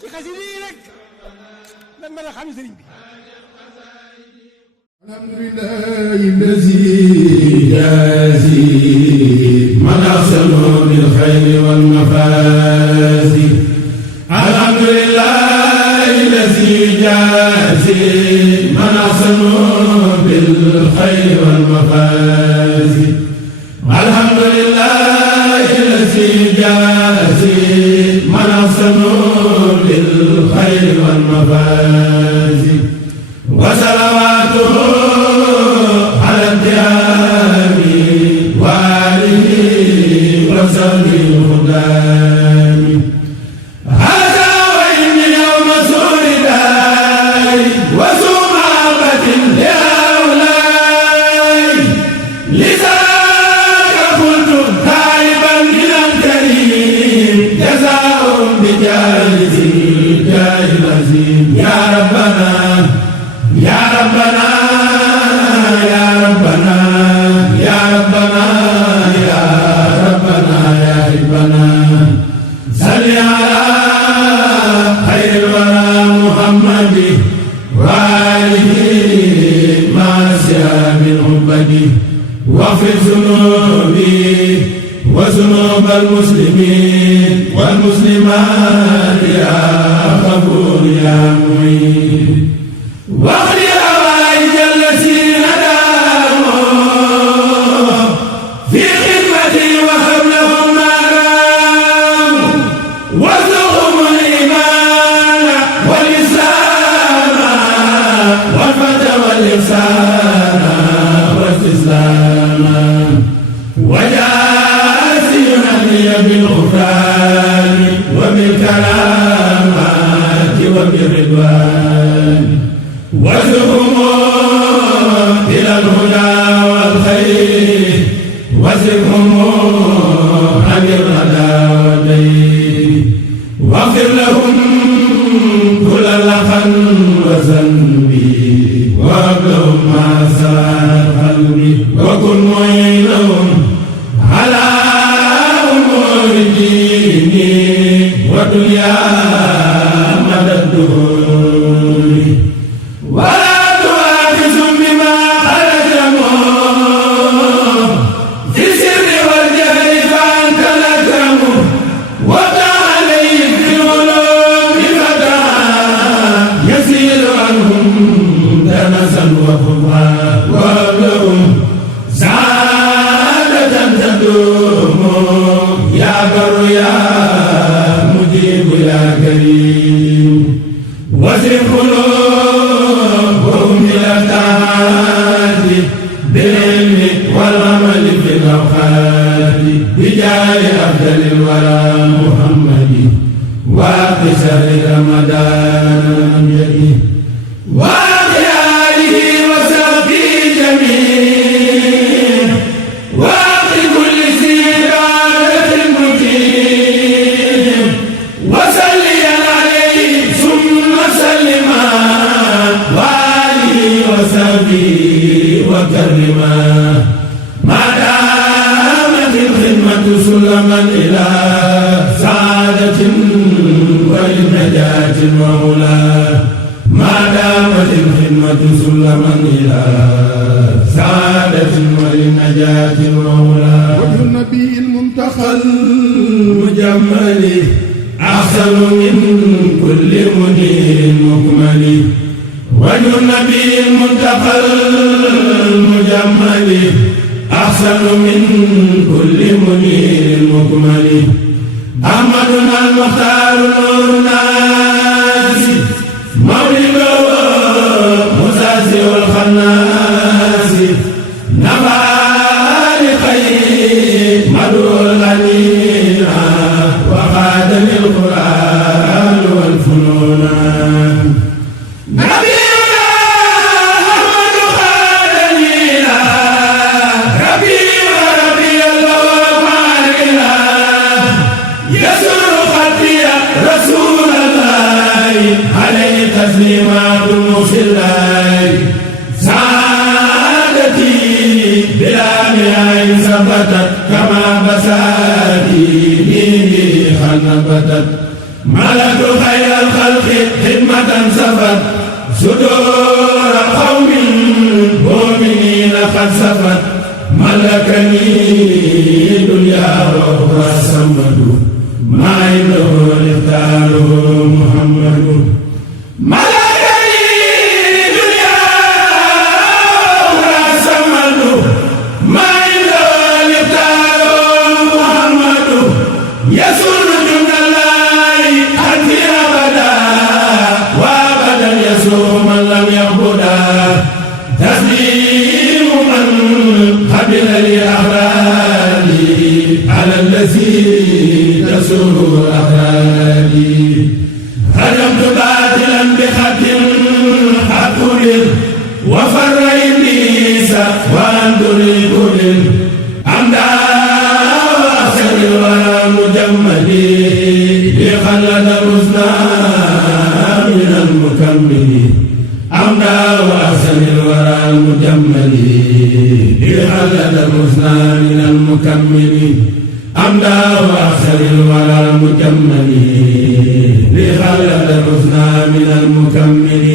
ci xasida yi rek lan mën a xam sëriñ bi. alhamdulillahi allazi jazi man ahsanu bil khayri wal mafazi. alhamdulillahi allazi jazi man ahsanu bil khayri wal mafazi. alhamdulillahi allazi jazi man ahsanu bil khayri wal mafazi. wa salawatuhu ala al-anbiya'i wa alihi wa sahbihi al-khudami. hada wa inni yawma suridai wa sumabatin li awlai. lisaka qultu taiban min al-karim jazaa'un bi jahil azim. ya rabbana ya rabbana ya rabbana ya rabbana ya rabbana ya rabbana salli ala khairil wara muhammadi wa alihi ma min ubadi. waghfir dhunubi wa dhunubal muslimin wal muslimat ya ghafur ya mu'in. واغفر حوائج الذين داموا في خدمتي وهب لهم ما راموا. وارزقهم الايمان والاسلام والفتح والاحسان والاستسلام. وجازيني بالغفران وبالكرامات وبالرضوان. وارزقهم إلى الهدى والخير واسقهم عن الردى والدين. واغفر لهم كل لخن وذنبي وهب لهم ما سار قلبي. وكن معينهم على أمور ديني ودنيا مدى الدهور. ولا تؤاخذهم بما خرجوا في السر والجهل فأنت الأكرم. وضع عليهم في القلوب فتحا يسير عنهم دنسا وخطا. وهب لهم سعادة تدوم يا بر يا مجيب يا كريم. واصرف قلوبهم إلى الطاعات بالعلم والعمل في الأوقات. بجاه أفضل الورى محمد وقصر رمضان يدي. وآخر آله وصحبه جميع. وآخر كل سيدات المقيم. وصلي عليه ثم سلما وآله وصحبه وكرما. ما دامت الخدمة سلما إلى سعادة ولنجاة المولى. ما دامت الخدمة سلما إلى سعادة ولنجاة المولى. وجه النبي المنتخى المجمل أحسن من كل منير مكمل. وجه النبي المنتقى المجمل أحسن من كل منير مكمل. أحمدنا المختار نور الناس مولده مساسي الخناس. نبع لخير مدعو الأمين وخادم القرآن والفنون. نبينا أحمد خادمنا ربي وربي الله معنا. يسر خطي رسول الله عليه تسليمات المرسلين. سعادتي بلا نهاية ثبتت كما بساتي به خلبتت. ملك خير الخلق خدمة سفت صدور قوم مؤمنين قد سفت ملكني دنيا وأخرى سمد ما عنده الاختار محمد ملكني دنيا وأخرى سمد ما عنده الاختار محمد يسر جند الله أنت أبدا وأبدا يسر من لم يعبدا تسليم من قبل لأغرادي على الذي تسر أغرادي هدمت باطلا بخط حقل وفر إبليس وأنذر كل أمدا وأخسر الورى مجمدي لخلد الحسنى من المكمل أمدا وأحسن الورى المجمل لخلد الحسنى من المكمل أمدا وأحسن الورى المجمل لخلد الحسنى من المكمل